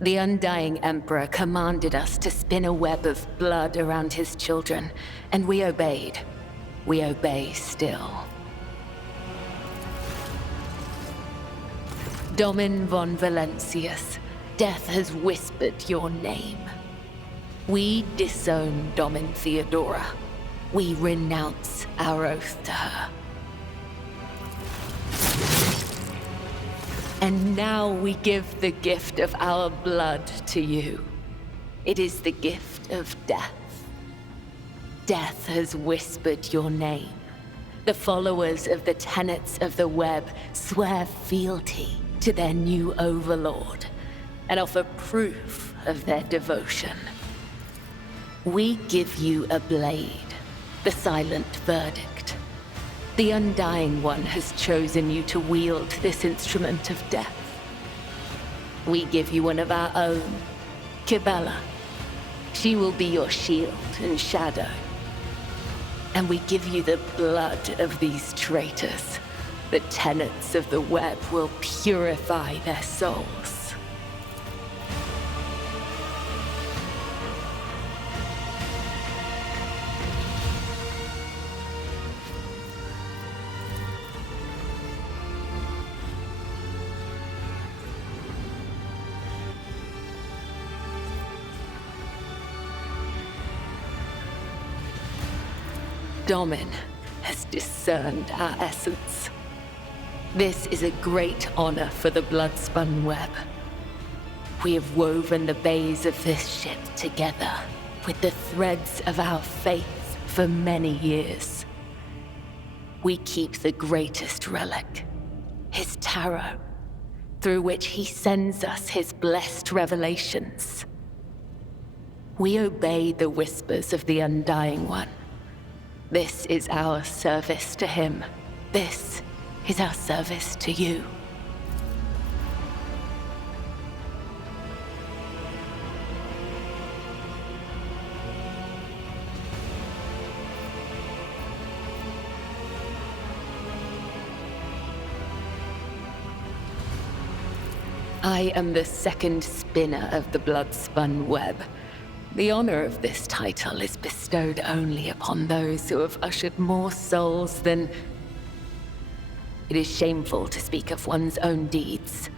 The Undying Emperor commanded us to spin a web of blood around his children, and we obeyed. We obey still. Domin von Valentius, death has whispered your name. We disown Domin Theodora. We renounce our oath to her. And now we give the gift of our blood to you. It is the gift of death. Death has whispered your name. The followers of the tenets of the web swear fealty to their new overlord and offer proof of their devotion. We give you a blade, the silent verdict. The Undying One has chosen you to wield this instrument of death. We give you one of our own, Kibellah. She will be your shield and shadow. And we give you the blood of these traitors. The tenets of the web will purify their souls. Domin has discerned our essence. This is a great honor for the blood-spun web. We have woven the bays of this ship together with the threads of our faith for many years. We keep the greatest relic, his tarot, through which he sends us his blessed revelations. We obey the whispers of the Undying One. This is our service to him. This is our service to you. I am the second spinner of the blood-spun web. The honor of this title is bestowed only upon those who have ushered more souls than... It is shameful to speak of one's own deeds.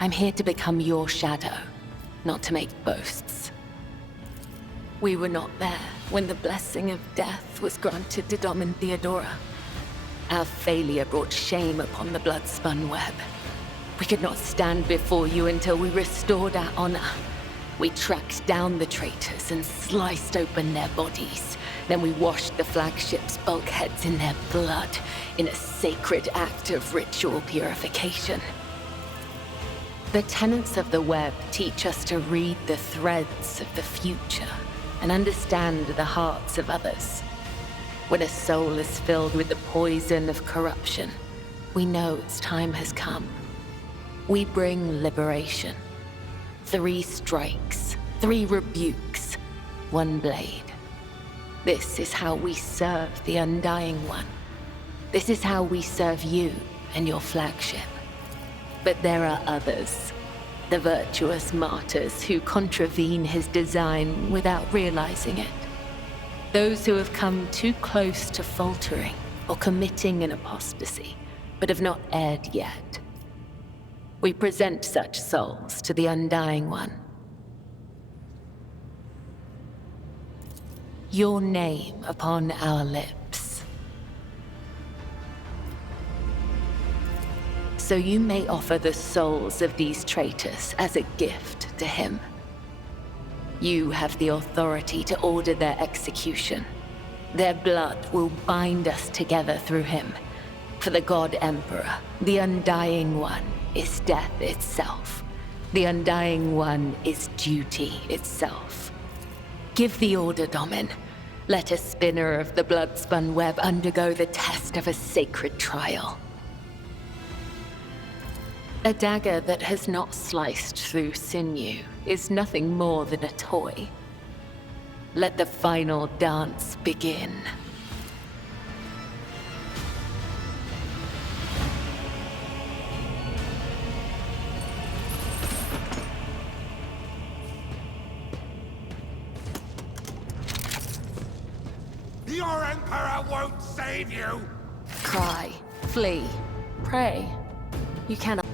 I'm here to become your shadow, not to make boasts. We were not there when the blessing of death was granted to Domin Theodora. Our failure brought shame upon the blood-spun web. We could not stand before you until we restored our honor. We tracked down the traitors and sliced open their bodies. Then we washed the flagship's bulkheads in their blood in a sacred act of ritual purification. The tenets of the web teach us to read the threads of the future and understand the hearts of others. When a soul is filled with the poison of corruption, we know its time has come. We bring liberation. 3 strikes, 3 rebukes, 1 blade. This is how we serve the Undying One. This is how we serve you and your flagship. But there are others, the virtuous martyrs who contravene his design without realizing it. Those who have come too close to faltering or committing an apostasy, but have not erred yet. We present such souls to the Undying One. Your name upon our lips. So you may offer the souls of these traitors as a gift to him. You have the authority to order their execution. Their blood will bind us together through him. For the God Emperor, the Undying One, is death itself. The Undying One is duty itself. Give the order, Domin. Let a spinner of the blood-spun web undergo the test of a sacred trial. A dagger that has not sliced through sinew is nothing more than a toy. Let the final dance begin. Emperor won't save you! Cry, flee, pray. You cannot.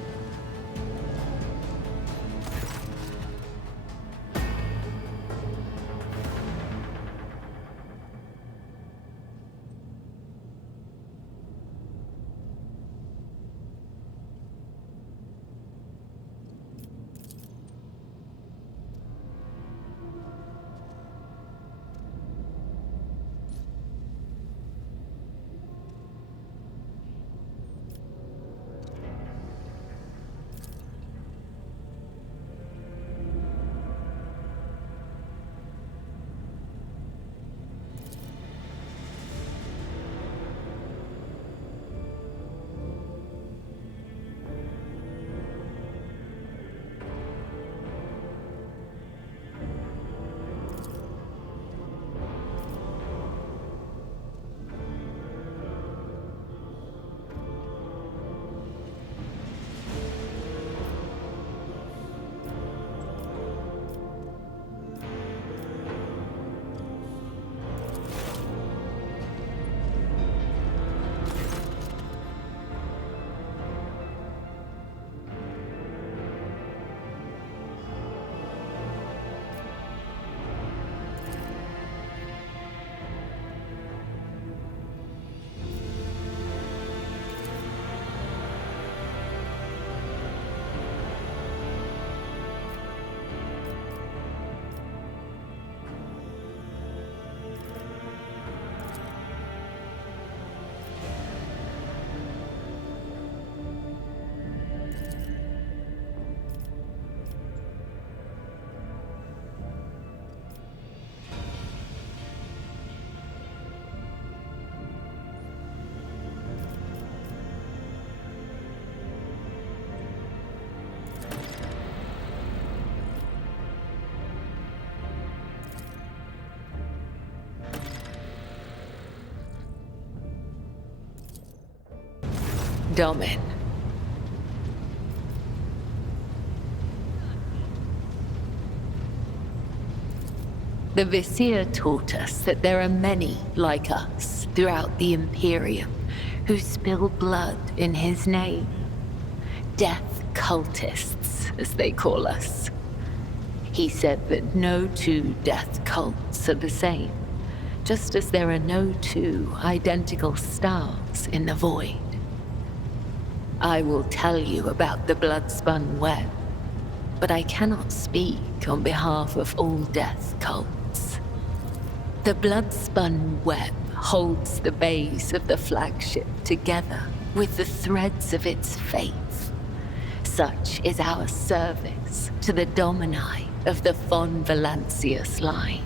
Domin. The Vizier taught us that there are many like us throughout the Imperium who spill blood in his name. Death cultists, as they call us. He said that no two death cults are the same, just as there are no two identical stars in the void. I will tell you about the blood-spun web, but I cannot speak on behalf of all death cults. The blood-spun web holds the bays of the flagship together with the threads of its faith. Such is our service to the Domini of the von Valancius line.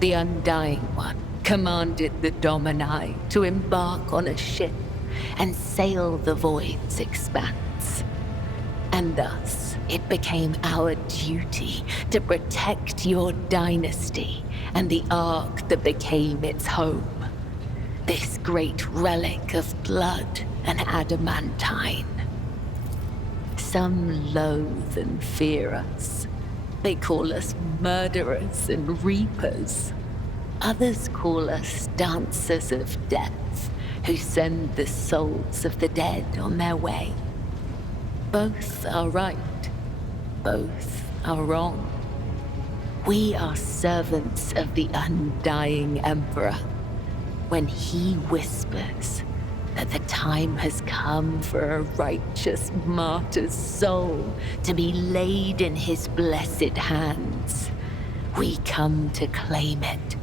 The Undying One commanded the Domini to embark on a ship and sail the void's expanse. And thus, it became our duty to protect your dynasty and the Ark that became its home. This great relic of blood and adamantine. Some loathe and fear us. They call us murderers and reapers. Others call us dancers of death, who send the souls of the dead on their way. Both are right. Both are wrong. We are servants of the undying Emperor. When he whispers that the time has come for a righteous martyr's soul to be laid in his blessed hands, we come to claim it.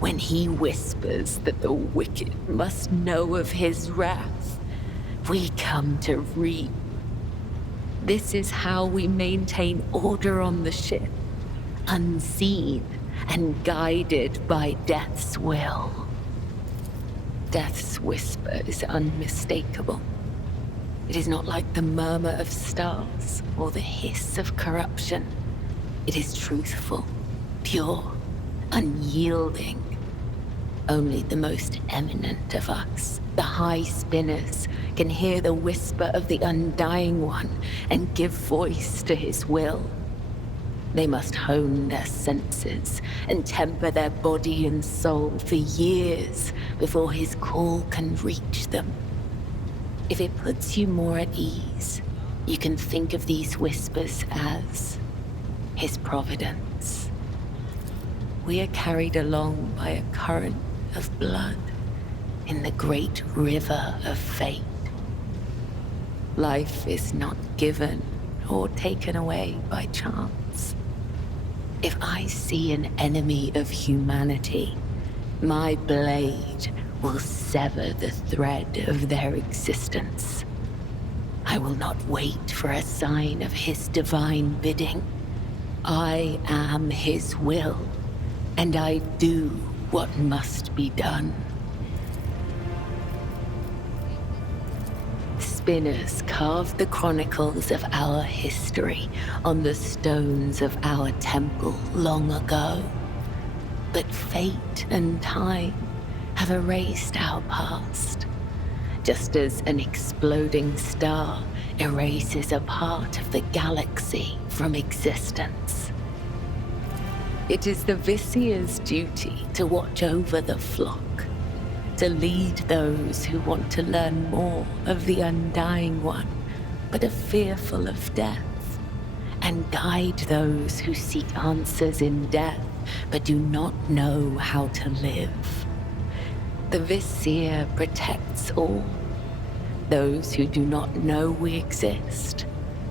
When he whispers that the wicked must know of his wrath, we come to reap. This is how we maintain order on the ship, unseen and guided by Death's will. Death's whisper is unmistakable. It is not like the murmur of stars or the hiss of corruption. It is truthful, pure, unyielding. Only the most eminent of us, the High Spinners, can hear the whisper of the Undying One and give voice to his will. They must hone their senses and temper their body and soul for years before his call can reach them. If it puts you more at ease, you can think of these whispers as his providence. We are carried along by a current of blood in the great river of fate. Life is not given or taken away by chance. If I see an enemy of humanity, my blade will sever the thread of their existence. I will not wait for a sign of his divine bidding. I am his will, and I do what must be done. Spinners carved the chronicles of our history on the stones of our temple long ago. But fate and time have erased our past, just as an exploding star erases a part of the galaxy from existence. It is the Visier's duty to watch over the flock, to lead those who want to learn more of the Undying One, but are fearful of death, and guide those who seek answers in death, but do not know how to live. The Visier protects all, those who do not know we exist,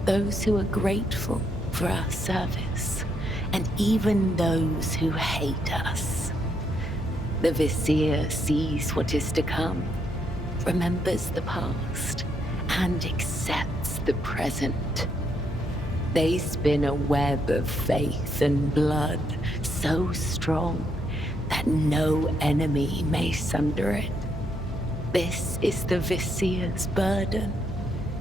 those who are grateful for our service, and even those who hate us. The Visier sees what is to come, remembers the past, and accepts the present. They spin a web of faith and blood so strong that no enemy may sunder it. This is the Visier's burden.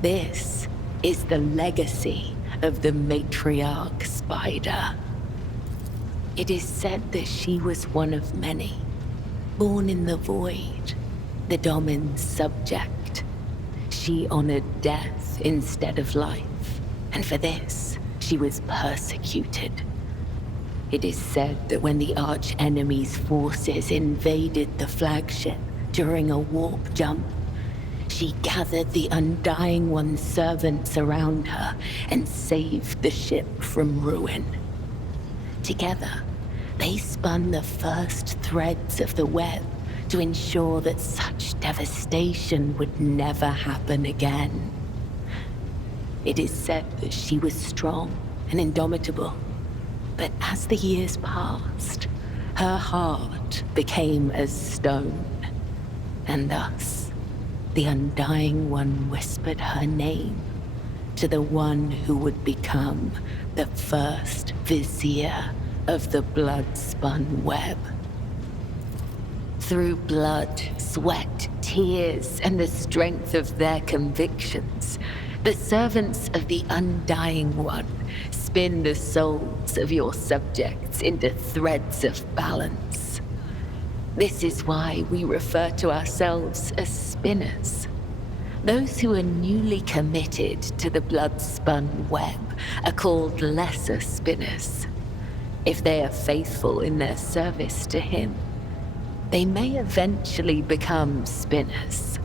This is the legacy of the matriarch spider. It is said that she was one of many, born in the void, the Domin's subject. She honored death instead of life, and for this, she was persecuted. It is said that when the arch-enemy's forces invaded the flagship during a warp jump, she gathered the Undying One's servants around her and saved the ship from ruin. Together, they spun the first threads of the web to ensure that such devastation would never happen again. It is said that she was strong and indomitable, but as the years passed, her heart became as stone, and thus the Undying One whispered her name to the one who would become the first Visier of the blood-spun web. Through blood, sweat, tears, and the strength of their convictions, the servants of the Undying One spin the souls of your subjects into threads of balance. This is why we refer to ourselves as spinners. Those who are newly committed to the blood-spun web are called lesser spinners. If they are faithful in their service to him, they may eventually become spinners.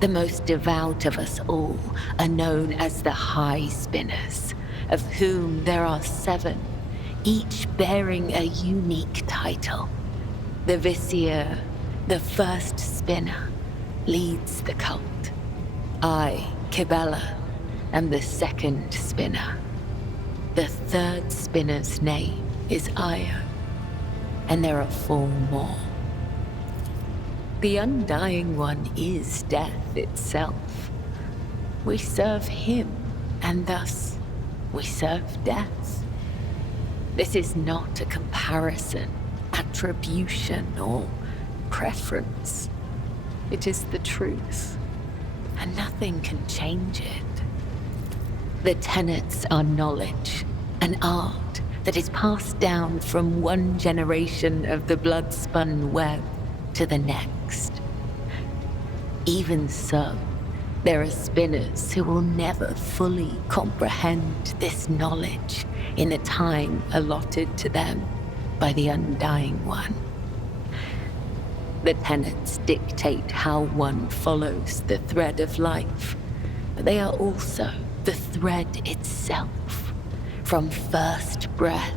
The most devout of us all are known as the High Spinners, of whom there are 7, each bearing a unique title. The Visier, the first spinner, leads the cult. I, Kibellah, am the second spinner. The third spinner's name is Io, and there are 4 more. The Undying One is death itself. We serve him, and thus we serve death. This is not a comparison, attribution, or preference. It is the truth, and nothing can change it. The tenets are knowledge, an art that is passed down from one generation of the blood-spun web to the next. Even so, There are spinners who will never fully comprehend this knowledge in the time allotted to them by the Undying One. The tenets dictate how one follows the thread of life, but they are also the thread itself, from first breath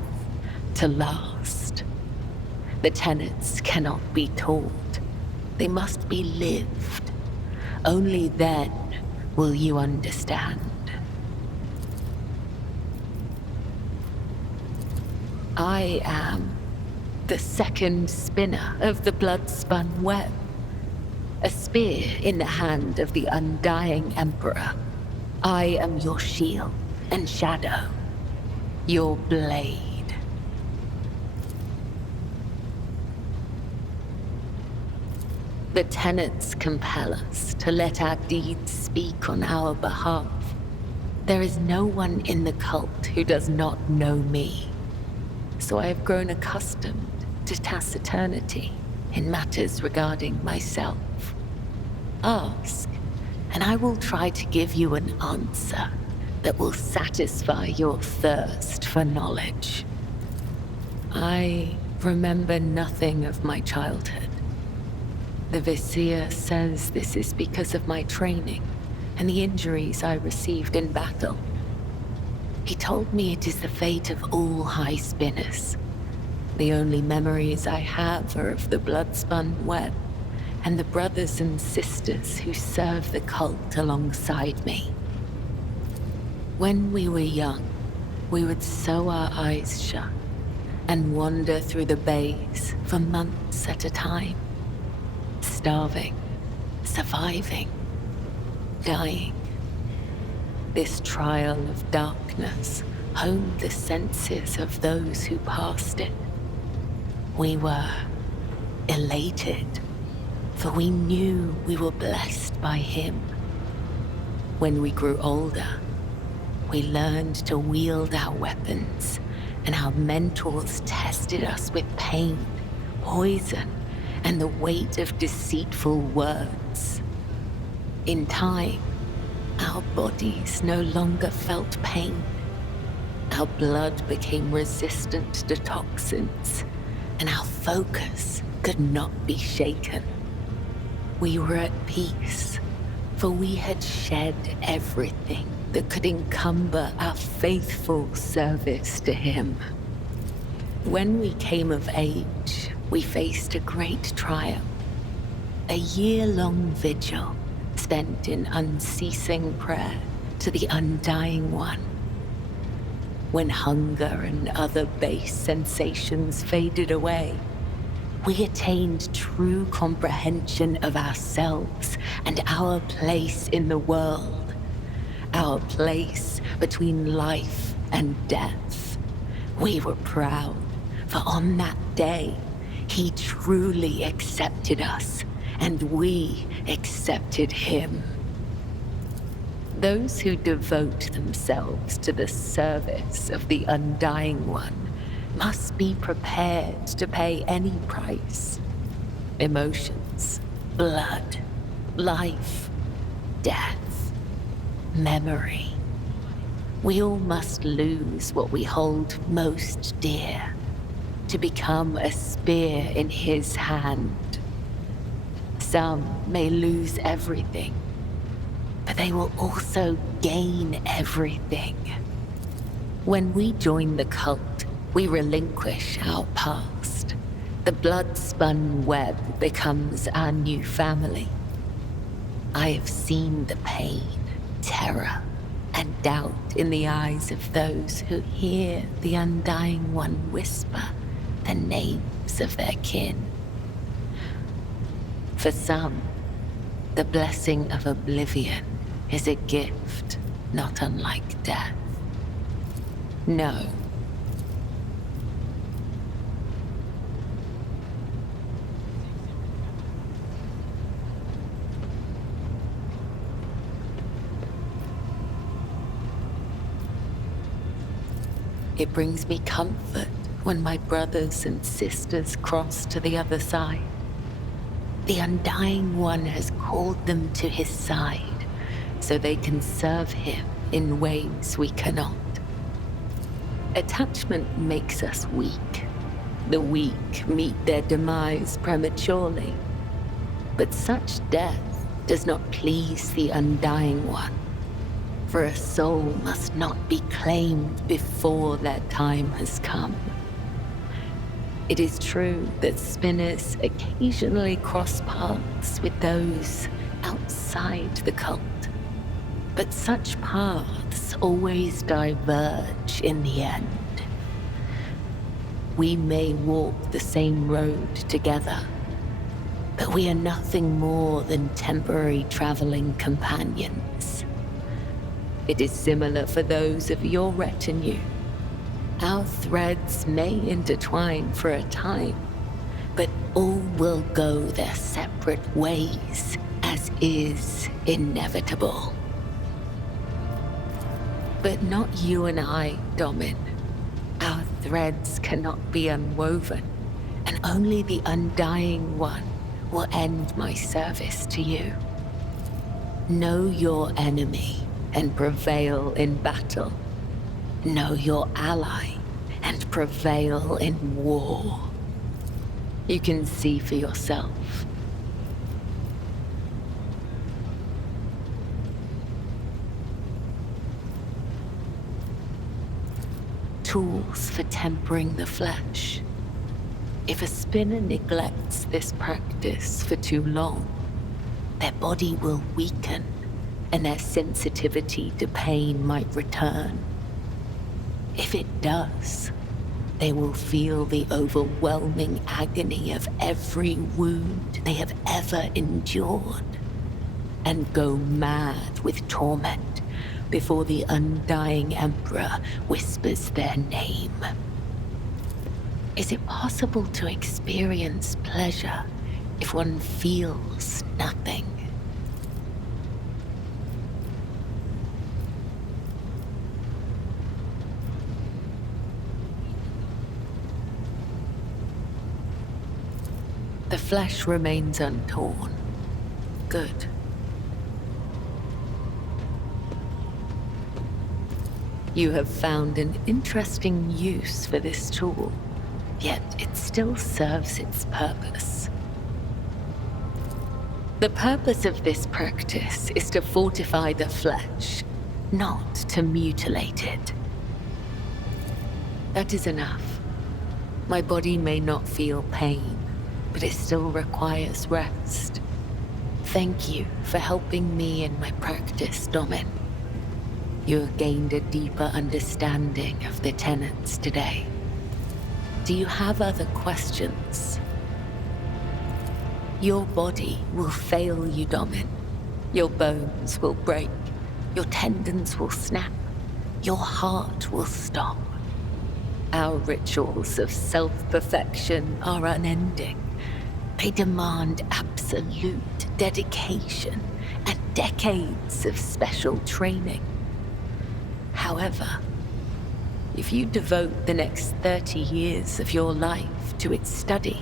to last. The tenets cannot be taught, they must be lived. Only then will you understand. I am the second spinner of the blood-spun web, a spear in the hand of the undying Emperor. I am your shield and shadow, your blade. The tenets compel us to let our deeds speak on our behalf. There is no one in the cult who does not know me, so I have grown accustomed to taciturnity in matters regarding myself. Ask, and I will try to give you an answer that will satisfy your thirst for knowledge. I remember nothing of my childhood. The Vizier says this is because of my training and the injuries I received in battle. He told me it is the fate of all high spinners. The only memories I have are of the blood-spun web and the brothers and sisters who serve the cult alongside me. When we were young, we would sew our eyes shut and wander through the bays for months at a time. Starving, surviving, dying. This trial of darkness honed the senses of those who passed it. We were elated, for we knew we were blessed by him. When we grew older, we learned to wield our weapons, and our mentors tested us with pain, poison, and the weight of deceitful words. In time, our bodies no longer felt pain. Our blood became resistant to toxins, and our focus could not be shaken. We were at peace, for we had shed everything that could encumber our faithful service to him. When we came of age, we faced a great trial, a year-long vigil spent in unceasing prayer to the Undying One. When hunger and other base sensations faded away, we attained true comprehension of ourselves and our place in the world, our place between life and death. We were proud, for on that day, he truly accepted us, and we accepted him. Those who devote themselves to the service of the Undying One must be prepared to pay any price. Emotions, blood, life, death, memory. We all must lose what we hold most dear to become a spear in his hand. Some may lose everything, but they will also gain everything. When we join the cult, we relinquish our past. The blood-spun web becomes our new family. I have seen the pain, terror, and doubt in the eyes of those who hear the Undying One whisper the names of their kin. For some, the blessing of oblivion is a gift not unlike death. No. It brings me comfort when my brothers and sisters cross to the other side. The Undying One has called them to his side so they can serve him in ways we cannot. Attachment makes us weak. The weak meet their demise prematurely. But such death does not please the Undying One, for a soul must not be claimed before their time has come. It is true that spinners occasionally cross paths with those outside the cult, but such paths always diverge in the end. We may walk the same road together, but we are nothing more than temporary traveling companions. It is similar for those of your retinue. Our threads may intertwine for a time, but all will go their separate ways, as is inevitable. But not you and I, Domin. Our threads cannot be unwoven, and only the Undying One will end my service to you. Know your enemy and prevail in battle. Know your ally and prevail in war. You can see for yourself. Tools for tempering the flesh. If a spinner neglects this practice for too long, their body will weaken and their sensitivity to pain might return. If it does, they will feel the overwhelming agony of every wound they have ever endured, and go mad with torment before the Undying Emperor whispers their name. Is it possible to experience pleasure if one feels nothing? The flesh remains untorn. Good. You have found an interesting use for this tool, yet it still serves its purpose. The purpose of this practice is to fortify the flesh, not to mutilate it. That is enough. My body may not feel pain, but it still requires rest. Thank you for helping me in my practice, Domin. You have gained a deeper understanding of the tenets today. Do you have other questions? Your body will fail you, Domin. Your bones will break. Your tendons will snap. Your heart will stop. Our rituals of self-perfection are unending. They demand absolute dedication and decades of special training. However, if you devote the next 30 years of your life to its study,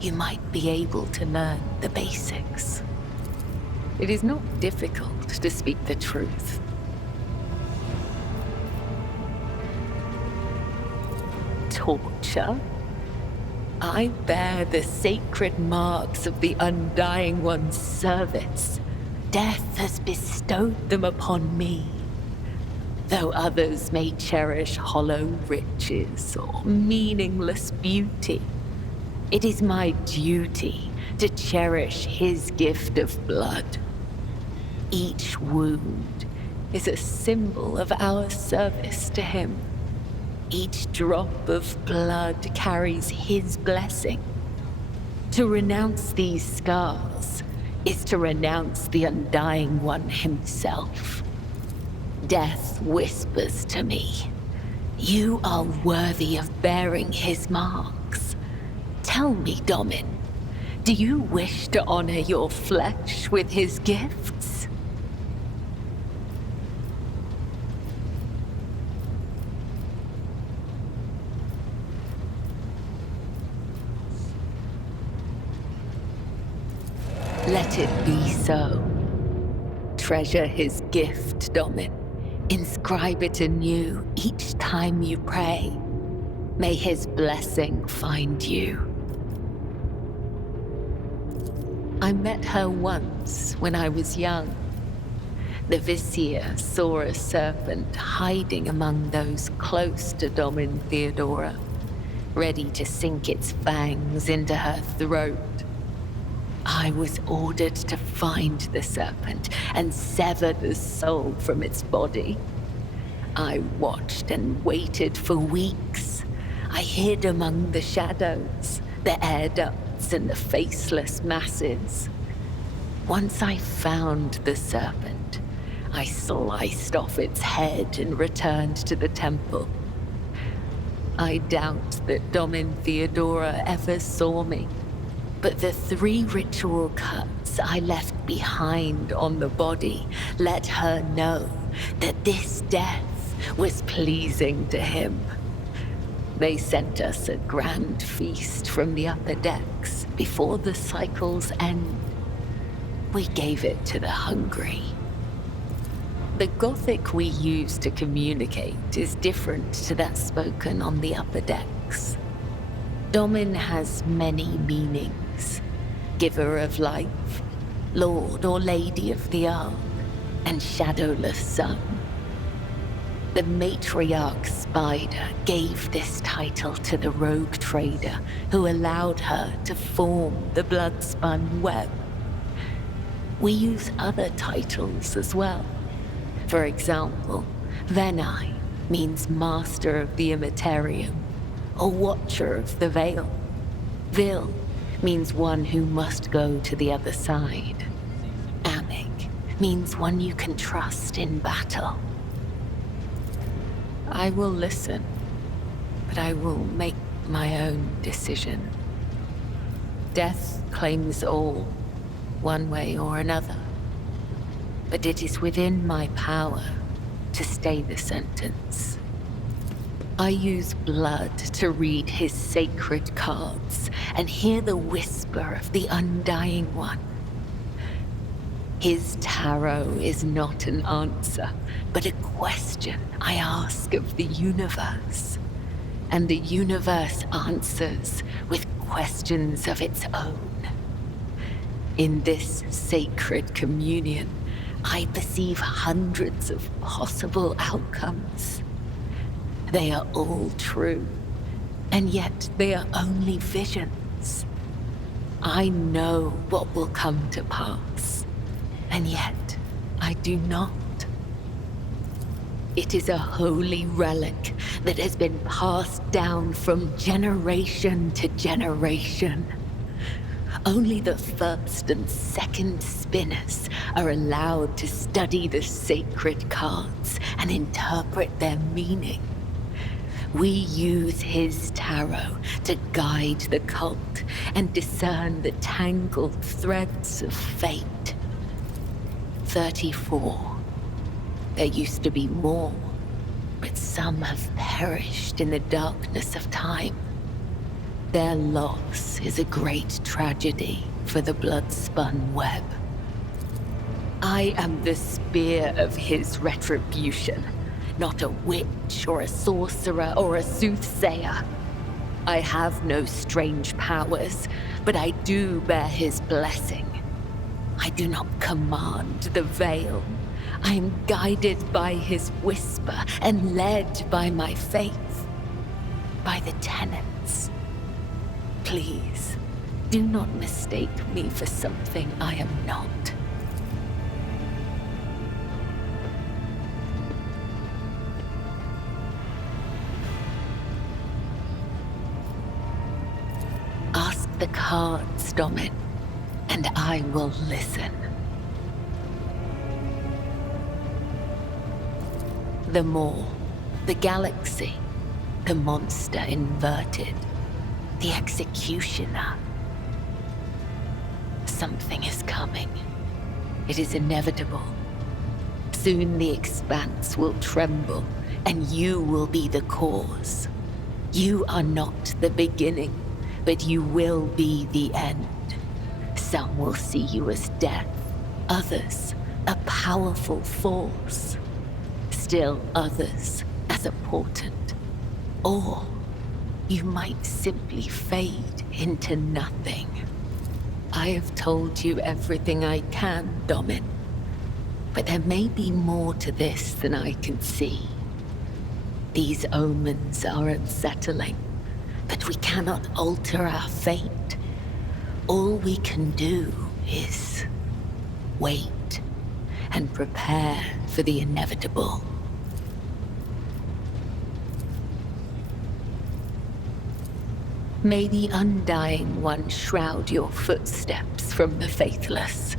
you might be able to learn the basics. It is not difficult to speak the truth. Torture? I bear the sacred marks of the Undying One's service. Death has bestowed them upon me. Though others may cherish hollow riches or meaningless beauty, it is my duty to cherish his gift of blood. Each wound is a symbol of our service to him. Each drop of blood carries his blessing. To renounce these scars is to renounce the Undying One himself. Death whispers to me, "You are worthy of bearing his marks." Tell me, Domin, do you wish to honor your flesh with his gifts? Let it be so. treasure his gift, Domin. Inscribe it anew each time you pray. May his blessing find you. I met her once when I was young. The Vizier saw a serpent hiding among those close to Domin Theodora, ready to sink its fangs into her throat. I was ordered to find the serpent and sever the soul from its body. I watched and waited for weeks. I hid among the shadows, the air ducts and the faceless masses. Once I found the serpent, I sliced off its head and returned to the temple. I doubt that Domin Theodora ever saw me, but the 3 ritual cuts I left behind on the body let her know that this death was pleasing to him. They sent us a grand feast from the upper decks before the cycle's end. We gave it to the hungry. The Gothic we use to communicate is different to that spoken on the upper decks. Domin has many meanings: giver of life, lord or lady of the ark, and shadowless sun. The matriarch Spider gave this title to the rogue trader who allowed her to form the blood-spun web. We use other titles as well. For example, Venai means master of the Immaterium, or watcher of the veil. Vil means one who must go to the other side. Amig means one you can trust in battle. I will listen, but I will make my own decision. Death claims all, one way or another. But it is within my power to stay the sentence. I use blood to read his sacred cards and hear the whisper of the Undying One. His tarot is not an answer, but a question I ask of the universe. And the universe answers with questions of its own. In this sacred communion, I perceive hundreds of possible outcomes. They are all true, and yet they are only visions. I know what will come to pass, and yet I do not. It is a holy relic that has been passed down from generation to generation. Only the first and second spinners are allowed to study the sacred cards and interpret their meaning. We use his tarot to guide the cult and discern the tangled threads of fate. 34. There used to be more, but some have perished in the darkness of time. Their loss is a great tragedy for the blood-spun web. I am the spear of his retribution, not a witch or a sorcerer or a soothsayer. I have no strange powers, but I do bear his blessing. I do not command the veil. I am guided by his whisper and led by my faith, by the tenets. Please, do not mistake me for something I am not. Ask the cards, Domin, and I will listen. The Maw, the Galaxy, the Monster Inverted, the Executioner. Something is coming. It is inevitable. Soon the expanse will tremble, and you will be the cause. You are not the beginning, but you will be the end. Some will see you as death, others a powerful force. Still others as important. Or you might simply fade into nothing. I have told you everything I can, Domin. But there may be more to this than I can see. These omens are unsettling, but we cannot alter our fate. All we can do is wait and prepare for the inevitable. May the Undying One shroud your footsteps from the faithless.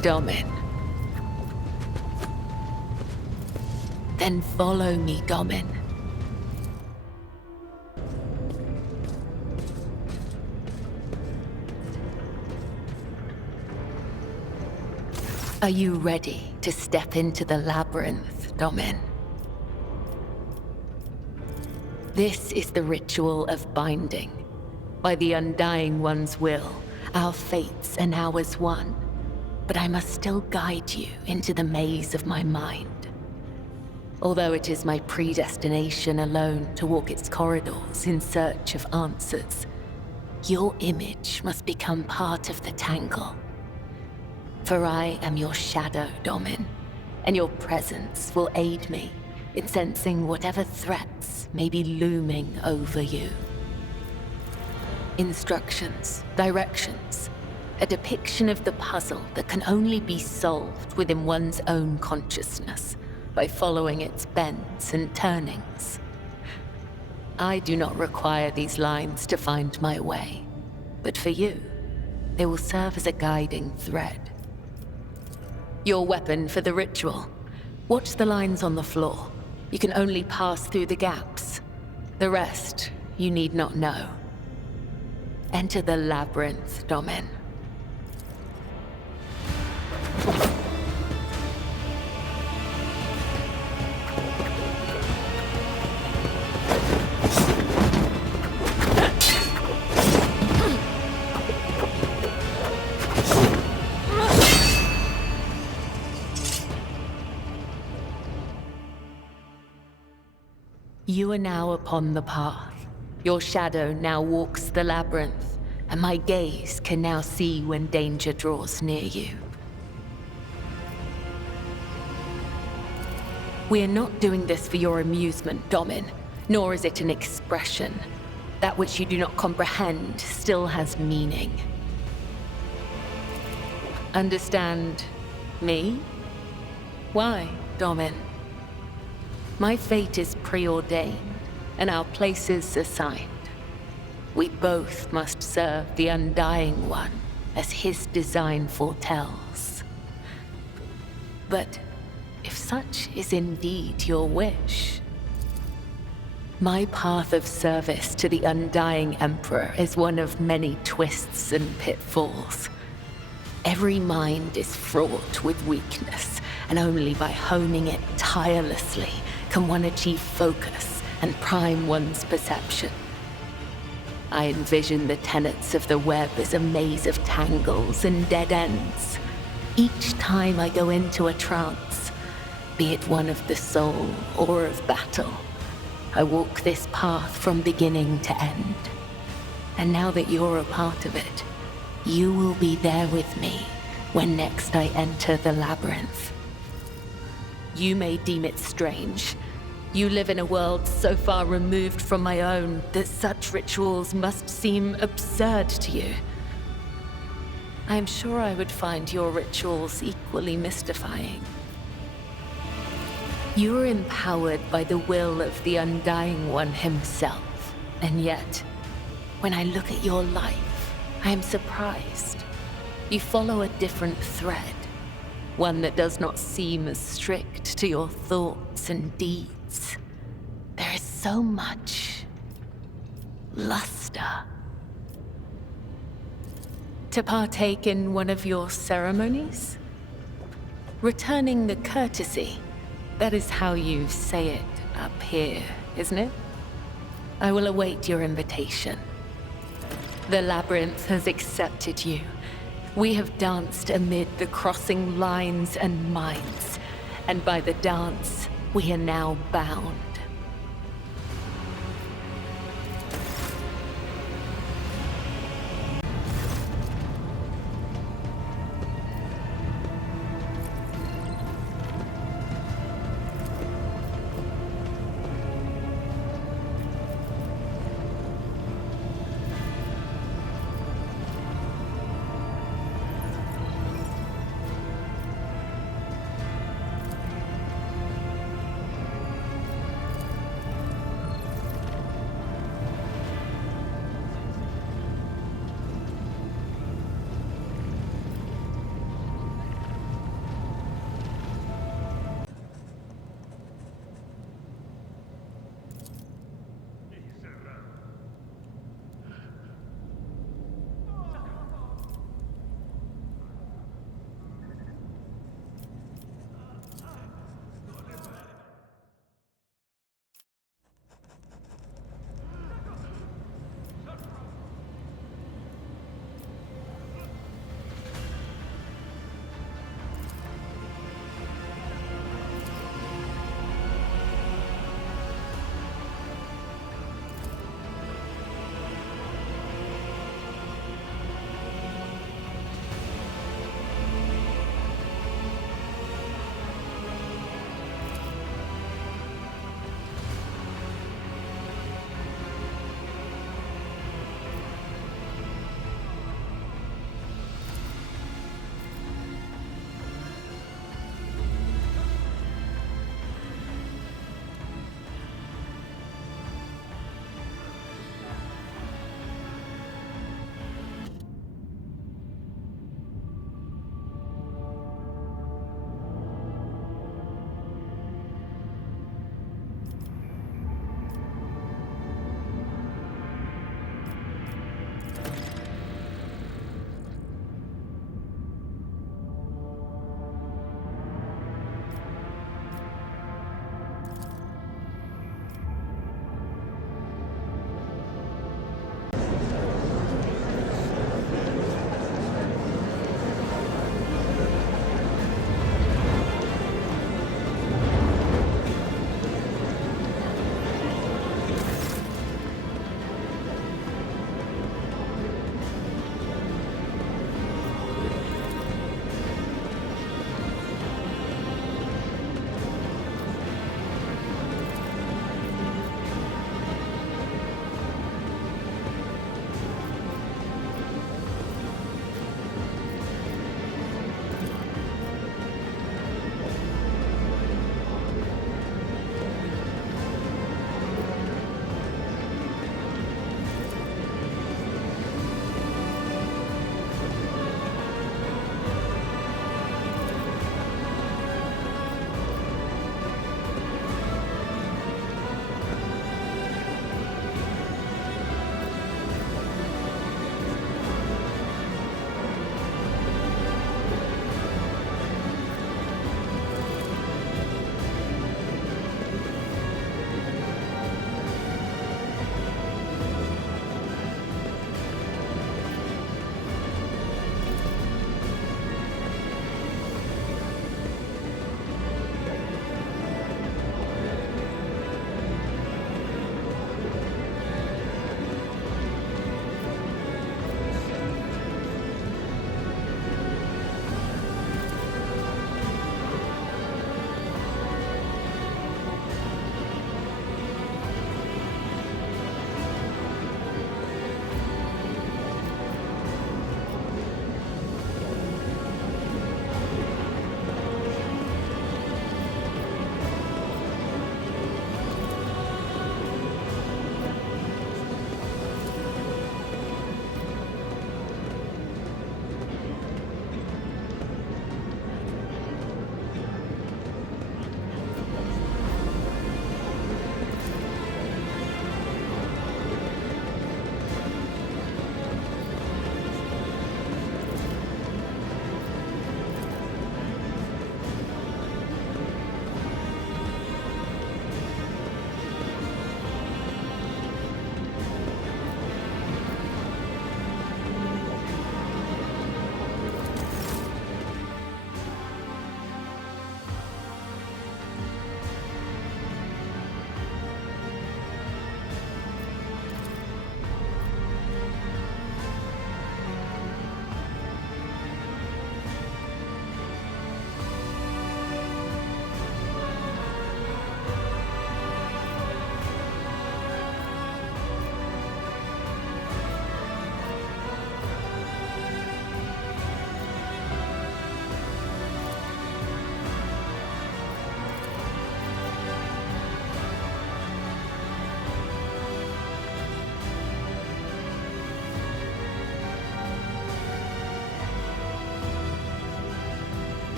Domin. Then follow me, Domin. Are you ready to step into the labyrinth, Domin? This is the ritual of binding. By the Undying One's will, our fates are now as one. But I must still guide you into the maze of my mind. Although it is my predestination alone to walk its corridors in search of answers, your image must become part of the tangle. For I am your shadow, Domin, and your presence will aid me in sensing whatever threats may be looming over you. Instructions, directions, a depiction of the puzzle that can only be solved within one's own consciousness by following its bends and turnings. I do not require these lines to find my way, but for you, they will serve as a guiding thread. Your weapon for the ritual. Watch the lines on the floor. You can only pass through the gaps. The rest, you need not know. Enter the labyrinth, Domin. You are now upon the path. Your shadow now walks the labyrinth, and my gaze can now see when danger draws near you. We are not doing this for your amusement, Domin, nor is it an expression. That which you do not comprehend still has meaning. Understand me? Why, Domin? My fate is preordained, and our places assigned. We both must serve the Undying One, as his design foretells. But if such is indeed your wish, my path of service to the Undying Emperor is one of many twists and pitfalls. Every mind is fraught with weakness, and only by honing it tirelessly can one achieve focus and prime one's perception. I envision the tenets of the web as a maze of tangles and dead ends. Each time I go into a trance, be it one of the soul or of battle, I walk this path from beginning to end. And now that you're a part of it, you will be there with me when next I enter the labyrinth. You may deem it strange. You live in a world so far removed from my own that such rituals must seem absurd to you. I am sure I would find your rituals equally mystifying. You are empowered by the will of the Undying One himself, and yet, when I look at your life, I am surprised. You follow a different thread, one that does not seem as strict to your thoughts and deeds. There is so much luster. To partake in one of your ceremonies? Returning the courtesy, that is how you say it up here, isn't it? I will await your invitation. The labyrinth has accepted you. We have danced amid the crossing lines and minds, and by the dance, we are now bound.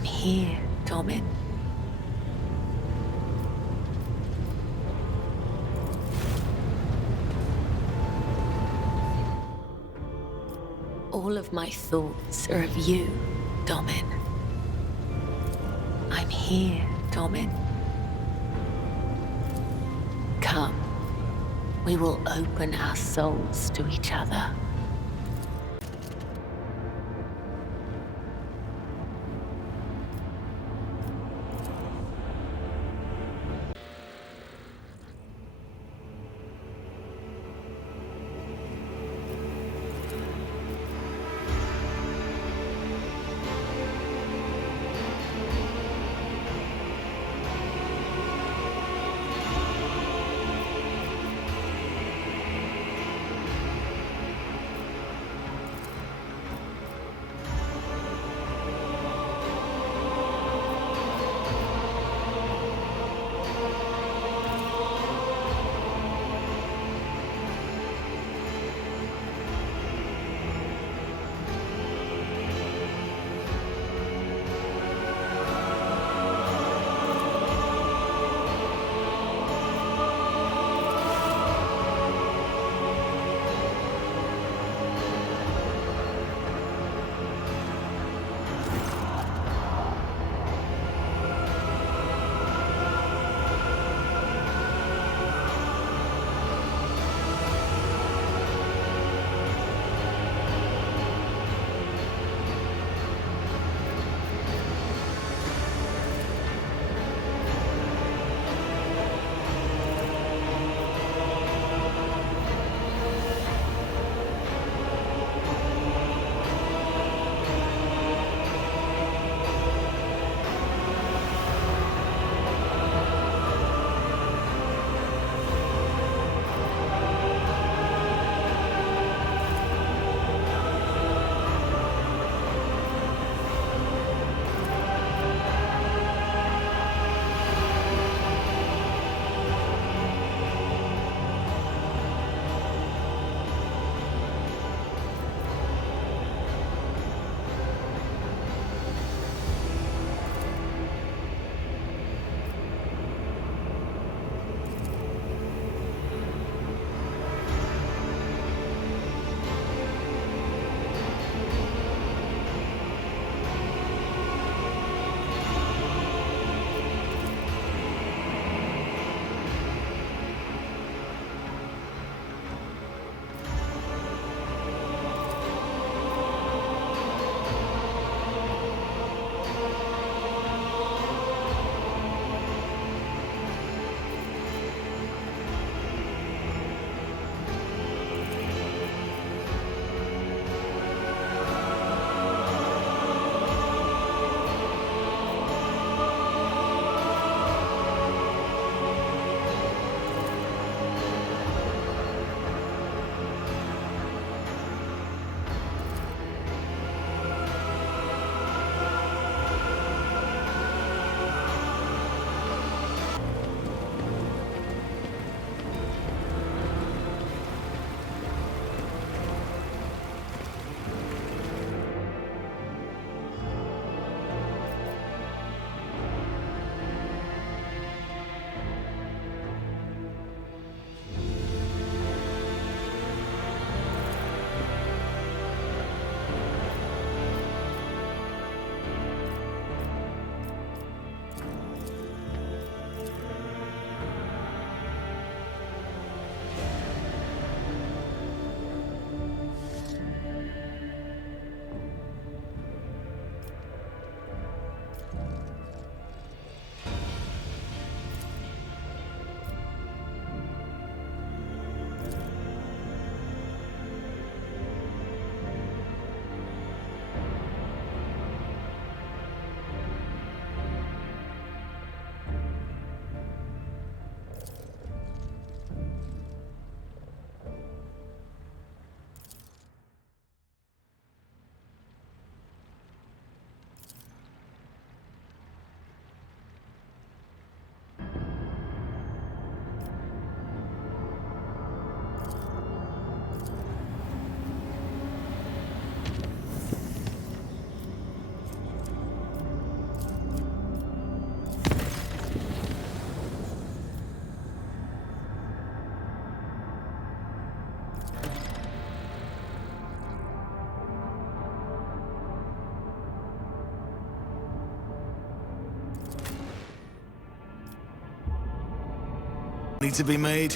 I'm here, Domin. All of my thoughts are of you, Domin. I'm here, Domin. Come, we will open our souls to each other. Need to be made.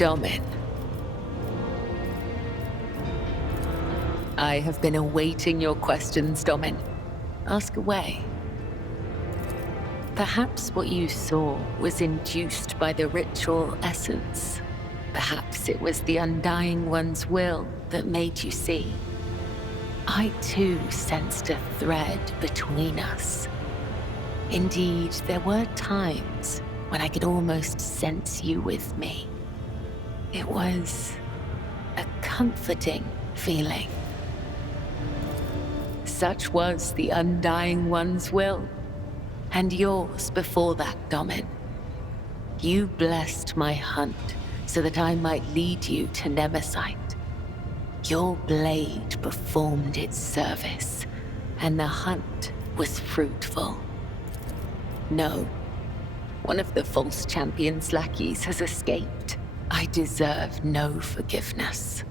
Domin. I have been awaiting your questions, Domin. Ask away. Perhaps what you saw was induced by the ritual essence. Perhaps it was the Undying One's will that made you see. I too sensed a thread between us. Indeed, there were times when I could almost sense you with me. It was a comforting feeling. Such was the Undying One's will, and yours before that, Domin. You blessed my hunt so that I might lead you to Nemesis. Your blade performed its service, and the hunt was fruitful. No, one of the false champion's lackeys has escaped. I deserve no forgiveness.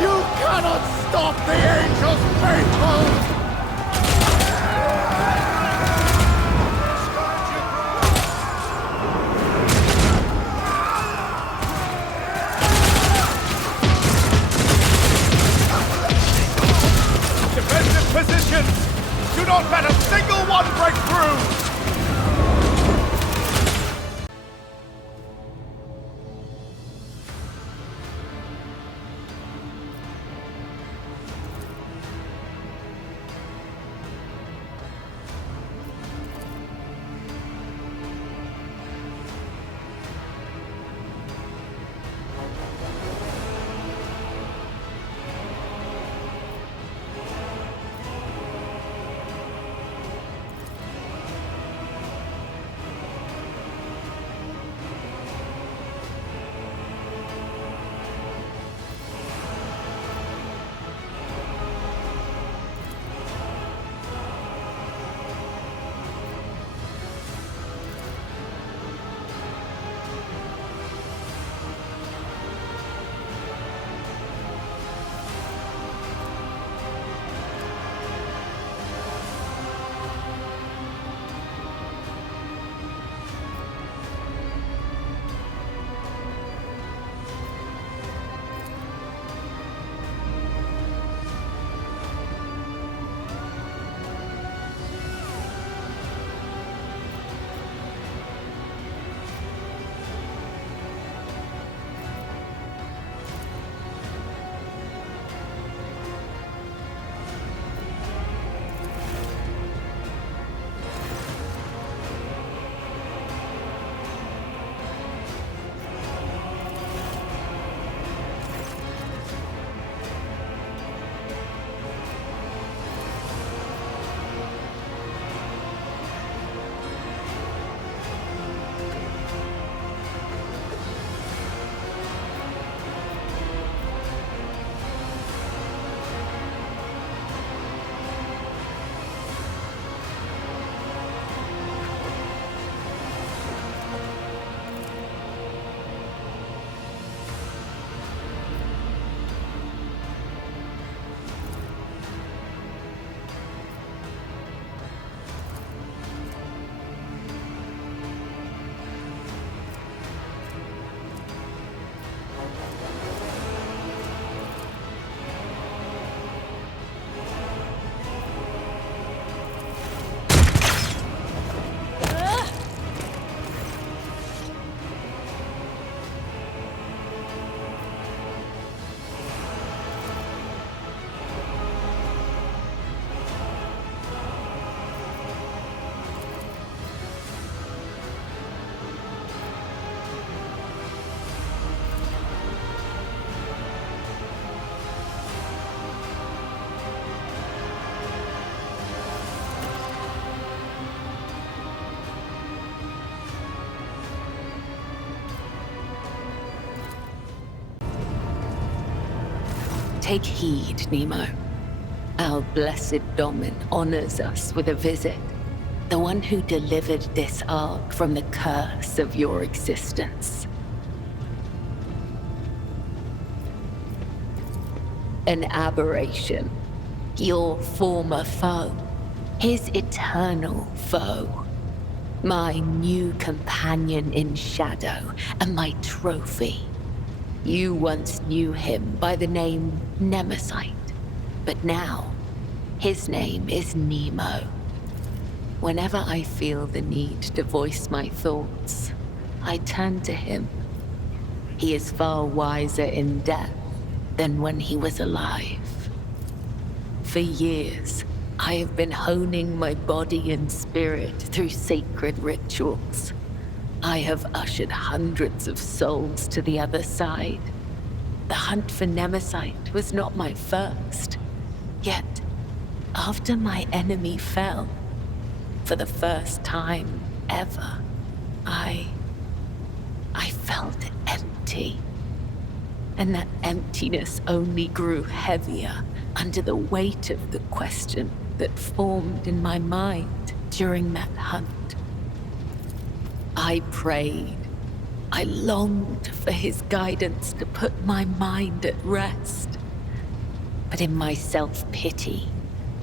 You cannot stop the angels faithful! Defensive positions! Do not let a single one break through! Take heed, Nemo. Our blessed Domin honors us with a visit. The one who delivered this ark from the curse of your existence. An aberration. Your former foe. His eternal foe. My new companion in shadow and my trophy. You once knew him by the name Nemesite, but now his name is Nemo. Whenever I feel the need to voice my thoughts, I turn to him. He is far wiser in death than when he was alive. For years, I have been honing my body and spirit through sacred rituals. I have ushered hundreds of souls to the other side. The hunt for Nemesite was not my first. Yet, after my enemy fell, for the first time ever, I felt empty. And that emptiness only grew heavier under the weight of the question that formed in my mind during that hunt. I prayed. I longed for his guidance to put my mind at rest. But in my self-pity,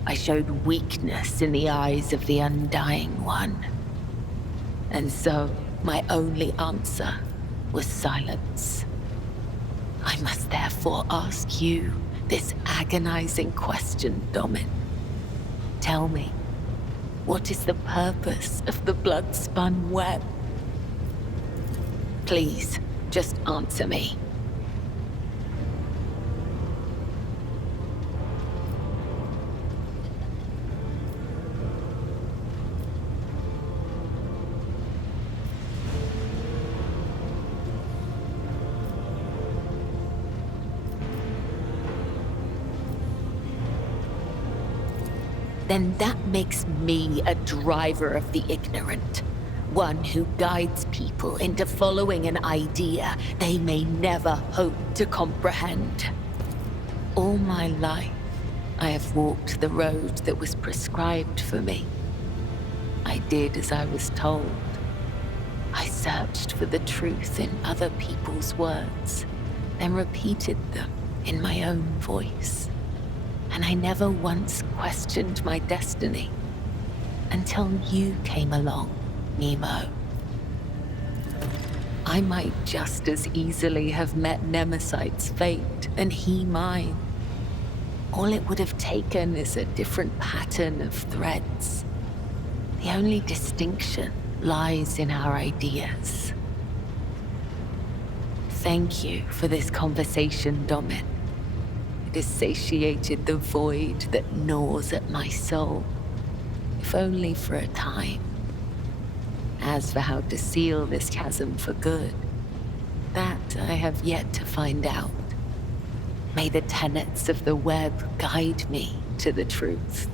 I showed weakness in the eyes of the Undying One. And so, my only answer was silence. I must therefore ask you this agonizing question, Domin. Tell me, what is the purpose of the blood-spun web? Please, just answer me. Then that makes me a driver of the ignorant. One who guides people into following an idea they may never hope to comprehend. All my life, I have walked the road that was prescribed for me. I did as I was told. I searched for the truth in other people's words, then repeated them in my own voice. And I never once questioned my destiny until you came along, Nemo. I might just as easily have met Nemesite's fate and he mine. All it would have taken is a different pattern of threads. The only distinction lies in our ideas. Thank you for this conversation, Domin. It has satiated the void that gnaws at my soul, if only for a time. As for how to seal this chasm for good, that I have yet to find out. May the tenets of the web guide me to the truth.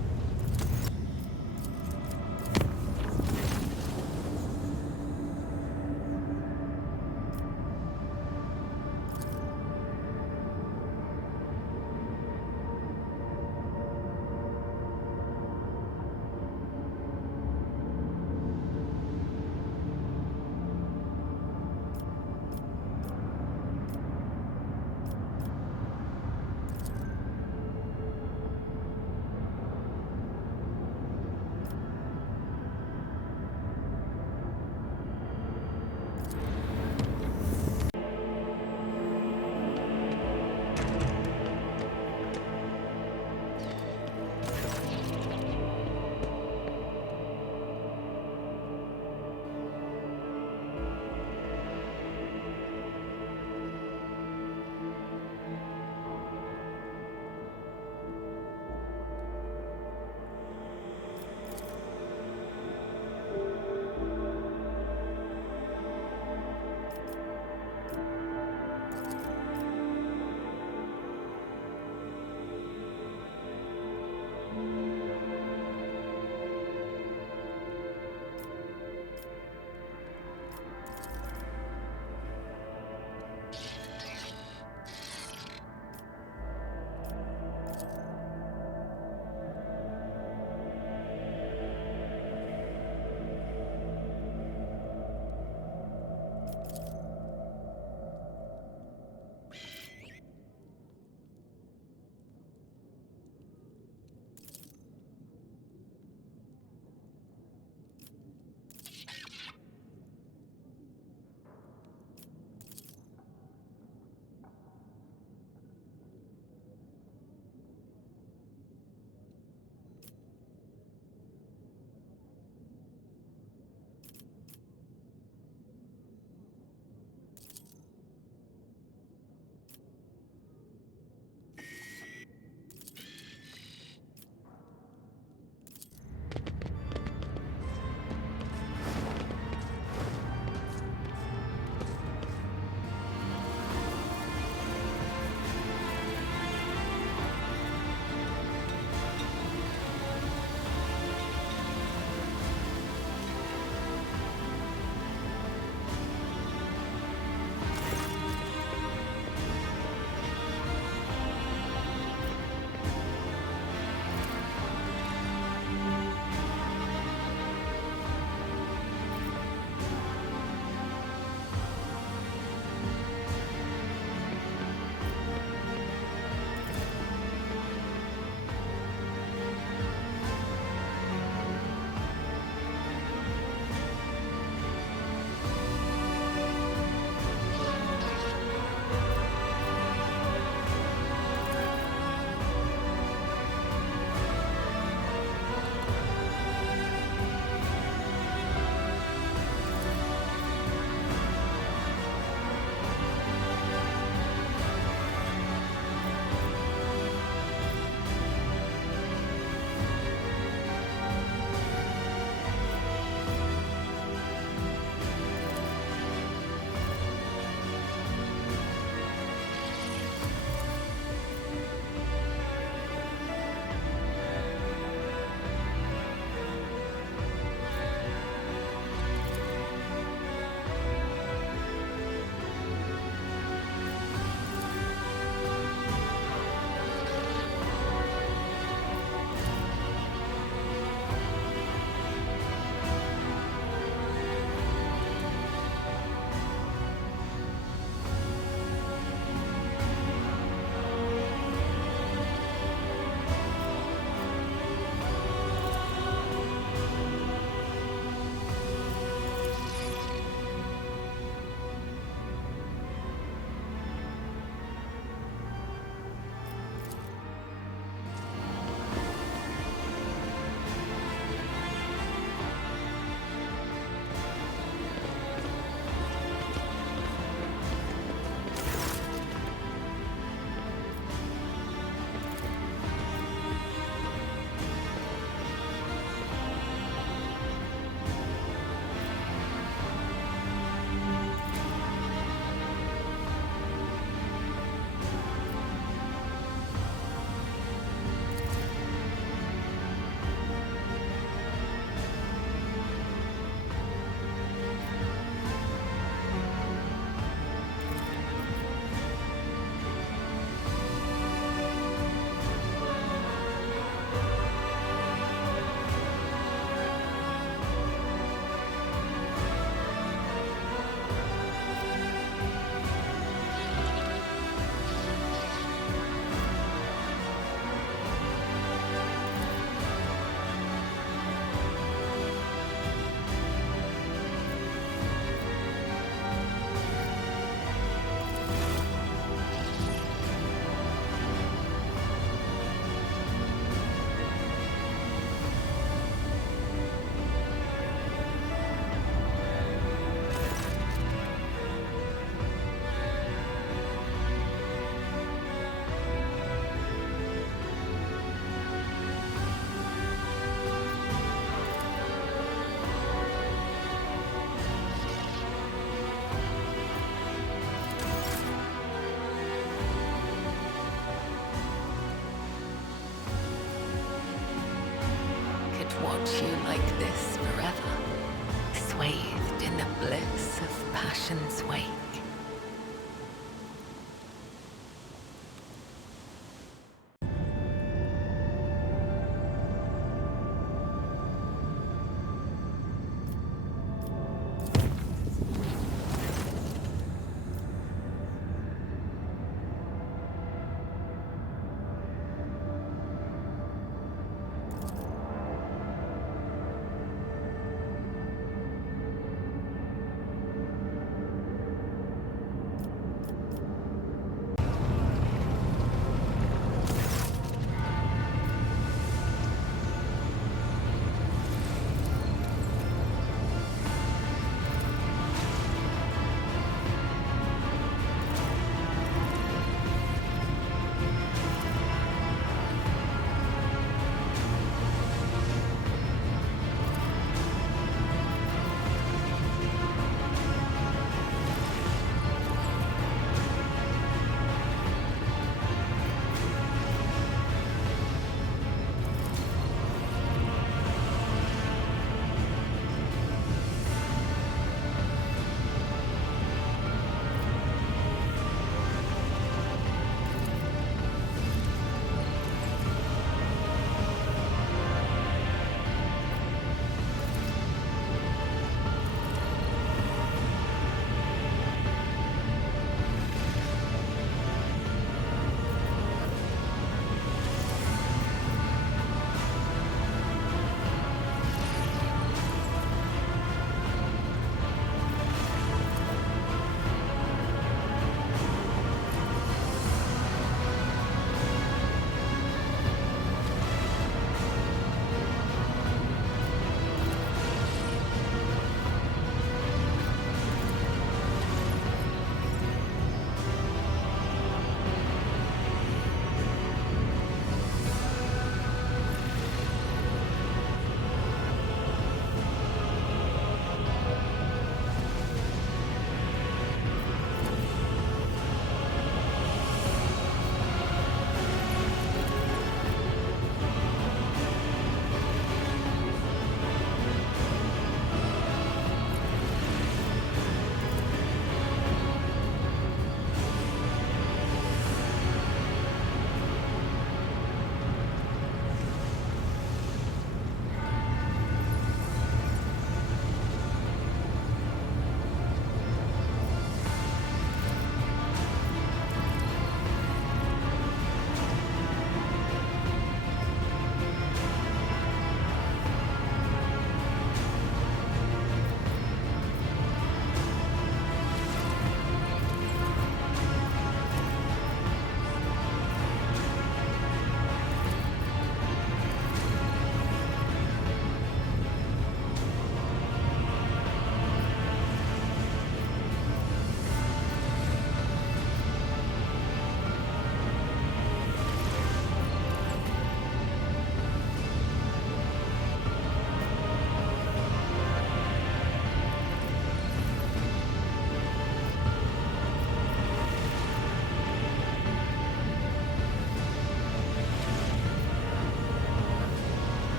bliss of passion's wake.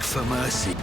beg for mercy.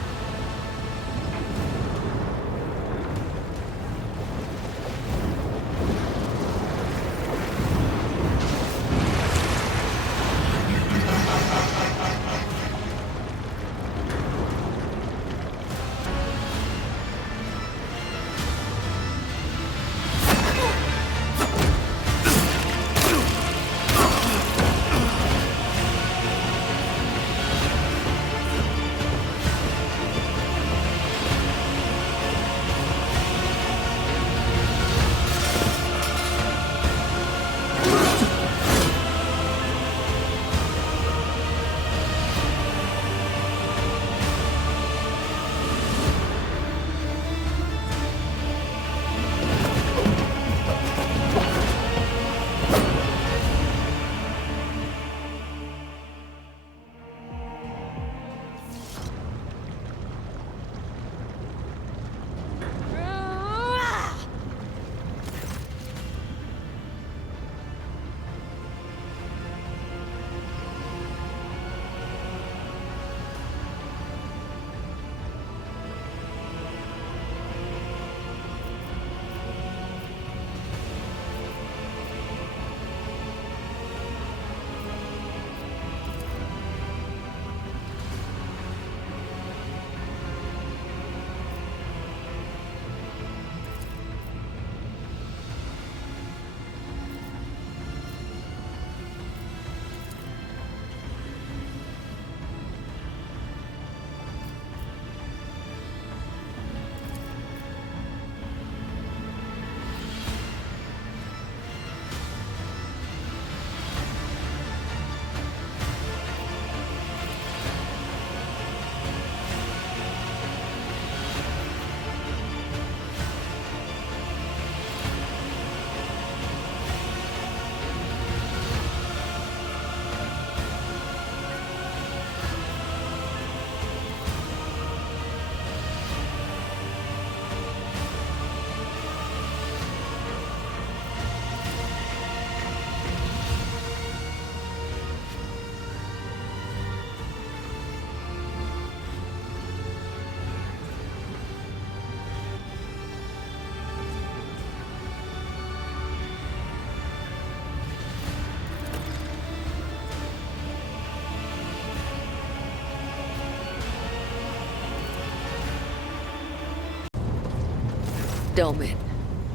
Domin,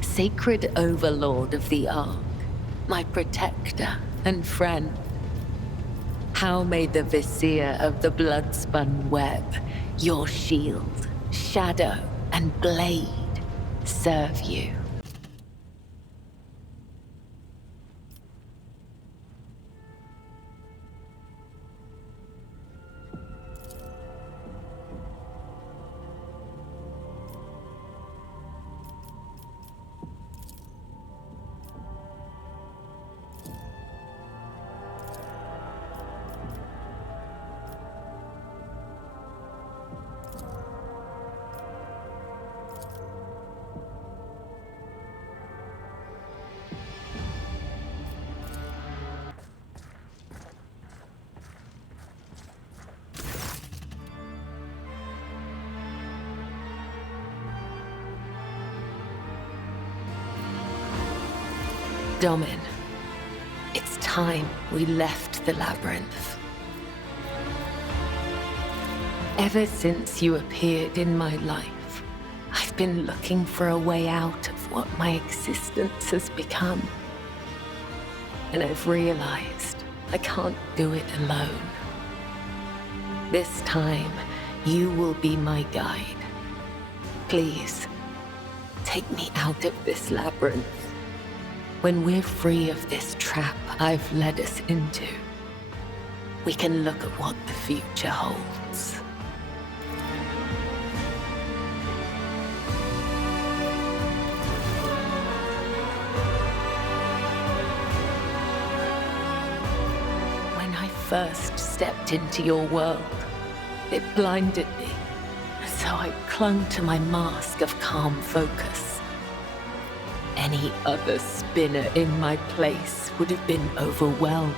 sacred overlord of the Ark, my protector and friend. How may the Vizier of the blood-spun web, your shield, shadow, and blade serve you? Domin, it's time we left the labyrinth. Ever since you appeared in my life, I've been looking for a way out of what my existence has become. And I've realized I can't do it alone. This time, you will be my guide. Please, take me out of this labyrinth. When we're free of this trap I've led us into, we can look at what the future holds. When I first stepped into your world, it blinded me, so I clung to my mask of calm focus. Any other spinner in my place would have been overwhelmed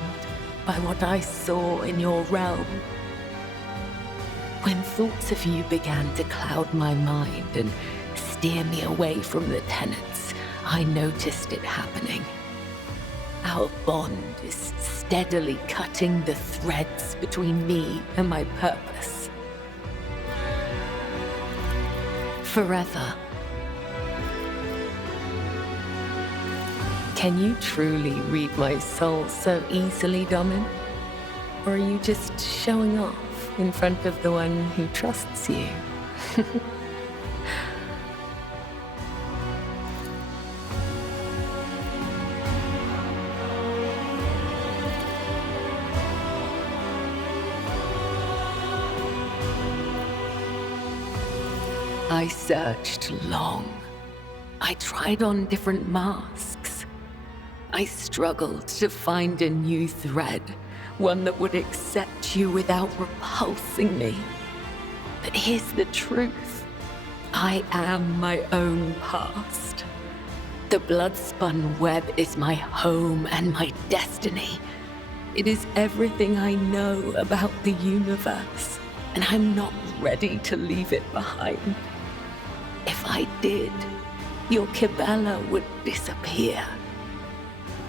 by what I saw in your realm. When thoughts of you began to cloud my mind and steer me away from the tenets, I noticed it happening. Our bond is steadily cutting the threads between me and my purpose. Forever. Can you truly read my soul so easily, Domin? Or are you just showing off in front of the one who trusts you? I searched long. I tried on different masks. I struggled to find a new thread, one that would accept you without repulsing me. But here's the truth. I am my own past. The blood-spun web is my home and my destiny. It is everything I know about the universe, and I'm not ready to leave it behind. If I did, your Kibellah would disappear.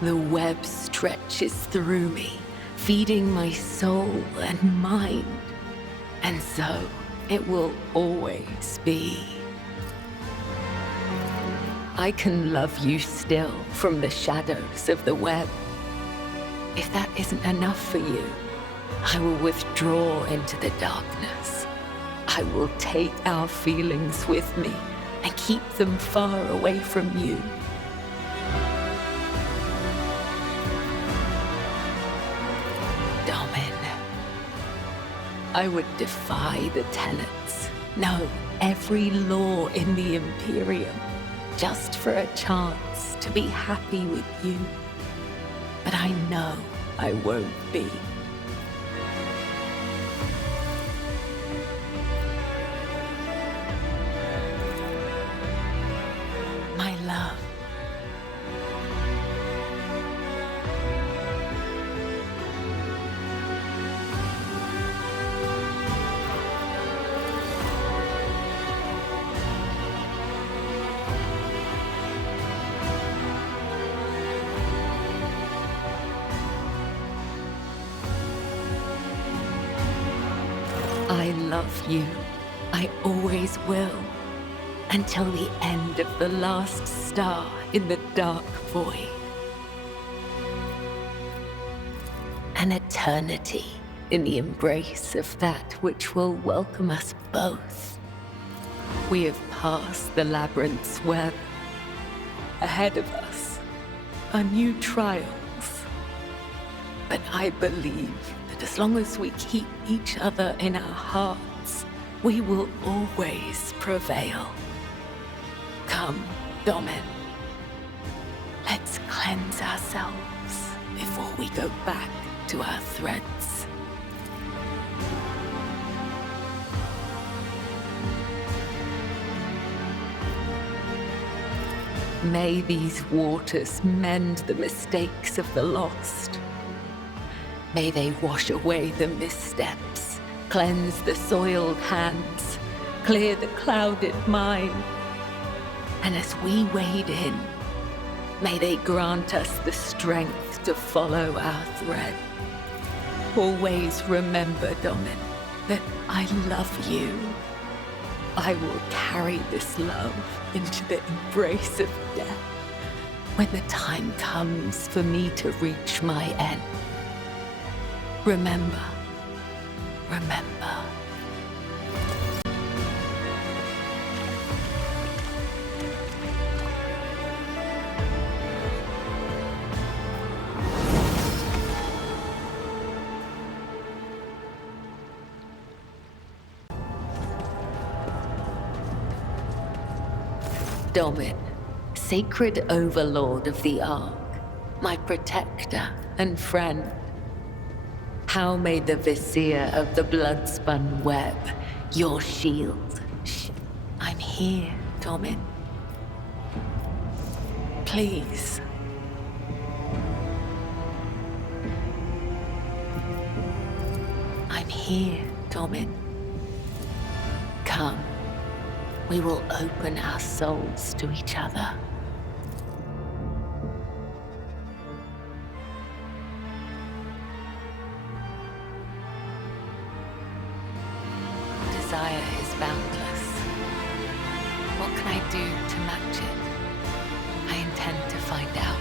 The web stretches through me, feeding my soul and mind. And so, it will always be. I can love you still from the shadows of the web. If that isn't enough for you, I will withdraw into the darkness. I will take our feelings with me and keep them far away from you. Domin, I would defy the tenets, no, every law in the Imperium, just for a chance to be happy with you. But I know I won't be. My love. I love you. I always will. Until the end of the last star in the dark void. An eternity in the embrace of that which will welcome us both. We have passed the labyrinth's web. Ahead of us are new trials. But I believe that as long as we keep each other in our hearts, we will always prevail. Come, Domin. Let's cleanse ourselves before we go back to our threads. May these waters mend the mistakes of the lost. May they wash away the missteps, cleanse the soiled hands, clear the clouded mind. And as we wade in, may they grant us the strength to follow our thread. Always remember, Domin, that I love you. I will carry this love into the embrace of death when the time comes for me to reach my end. Remember, remember. Domin, sacred overlord of the Ark, my protector and friend. How may the vizier of the blood-spun web, your shield... I'm here, Domin. Please. I'm here, Domin. we will open our souls to each other. Desire is boundless. What can I do to match it? I intend to find out.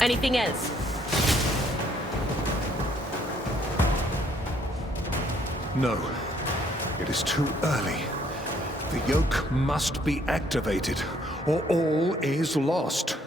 Anything else? No. It is too early. The yoke must be activated, or all is lost.